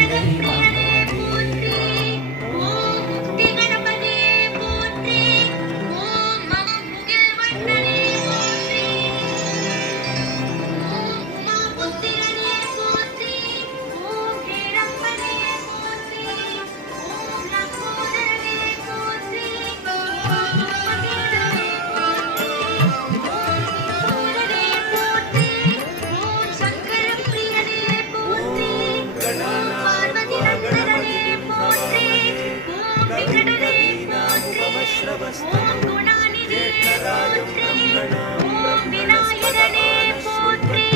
தந்தை மகாதேவா. ஓம் முக்தி கணபதியே போற்றி. ஓம் மம்முகில் வண்ணனே போற்றி. ஓம் உமா புத்திரனே போற்றி. ஓம் ஹேரம்பனே போற்றி. ஓம் லம்போதரனே போற்றி. ஓம் மகிழனே போற்றி. ஓம் சூரனே போற்றி. ஓம் சங்கர பிரியனே போற்றி. ஓம் பார்வதி நந்தனனே போற்றி. ஓம் விகடனே போற்றி. ஓம் குணாநிதியே போற்றி. ஓம் விநாயகனே போற்றி.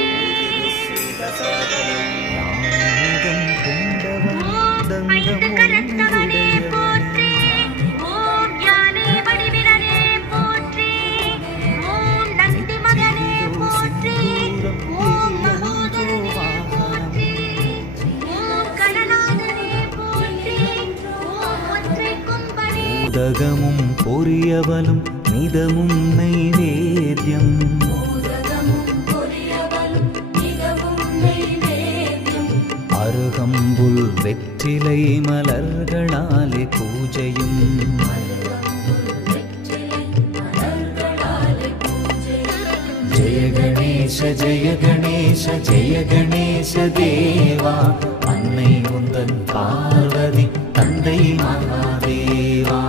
ஓம் ஐந்து கரத்தவனே போற்றி. ஓம் யானை வடிவினனே போற்றி. ஓம் நந்தி மகனே போற்றி. ஓம் மகோதரனே போற்றி. ஓம் கணநாதனே போற்றி. ஓம் ஒற்றை கொம்பனே உதகமும் பொரியவலும் நிதமும் நைவேத்யம் அருகம்புல் வெற்றிலை மலர்களாலே பூஜையும் ஜெய கணேச ஜெய கணேச ஜெய கணேச தேவா. அன்னை உந்தன் பார்வதி தந்தை மகாதேவா.